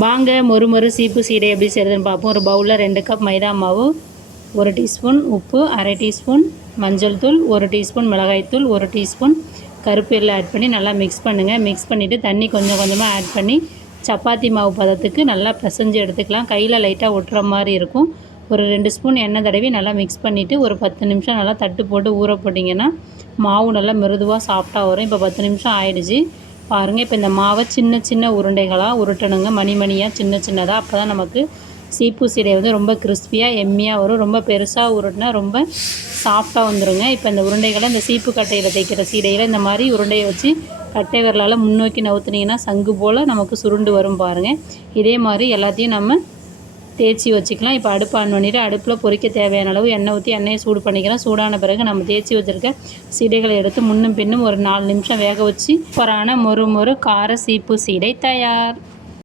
வாங்க மொறு மொறு சீப்பு சீடை எப்படி செய்கிறதுன்னு பார்ப்போம். ஒரு பவுலில் 2 கப் மைதா மாவு, 1 டீஸ்பூன் உப்பு, அரை டீஸ்பூன் மஞ்சள் தூள், 1 டீஸ்பூன் மிளகாய்த்தூள், 1 டீஸ்பூன் கருப்பு எள்ளு ஆட் பண்ணி நல்லா மிக்ஸ் பண்ணுங்கள். மிக்ஸ் பண்ணிவிட்டு தண்ணி கொஞ்சம் கொஞ்சமாக ஆட் பண்ணி சப்பாத்தி மாவு பதத்துக்கு நல்லா பிசைஞ்சு எடுத்துக்கலாம். கையில் லைட்டாக ஒட்டுற மாதிரி இருக்கும். ஒரு 2 ஸ்பூன் எண்ணெய் தடவி நல்லா மிக்ஸ் பண்ணிவிட்டு ஒரு 10 நிமிஷம் நல்லா தட்டு போட்டு ஊற போட்டிங்கன்னா மாவு நல்லா மிருதுவாக சாஃப்டாக வரும். இப்போ 10 நிமிஷம் ஆயிடுச்சு பாருங்கள். இப்போ இந்த மாவை சின்ன சின்ன உருண்டைகளாக உருட்டணுங்க, மணிமணியாக சின்ன சின்னதாக. அப்போ தான் நமக்கு சீப்பு சீடை வந்து ரொம்ப கிறிஸ்பியாக எம்மியாக வரும். ரொம்ப பெருசாக உருட்டினா ரொம்ப சாஃப்டாக வந்துடுங்க. இப்போ இந்த உருண்டைகளை இந்த சீப்பு கட்டையில் தைக்கிற சீடையில் இந்த மாதிரி உருண்டையை வச்சு கட்டை விரலால் முன்னோக்கி நவுத்துனீங்கன்னா சங்கு போல் நமக்கு சுருண்டு வரும் பாருங்கள். இதே மாதிரி எல்லாத்தையும் நம்ம தேய்ச்சி வச்சுக்கலாம். இப்போ அடுப்பு ஆன் பண்ணிவிட்டு அடுப்பில் பொரிக்க தேவையான அளவு எண்ணெய் ஊற்றி எண்ணெயை சூடு பண்ணிக்கலாம். சூடான பிறகு நம்ம தேய்ச்சி வச்சுருக்க சீடைகளை எடுத்து முன்னும் பின்னும் ஒரு 4 நிமிஷம் வேக வச்சு சூப்பரான மொறு மொறு கார சீப்பு சீடை தயார்.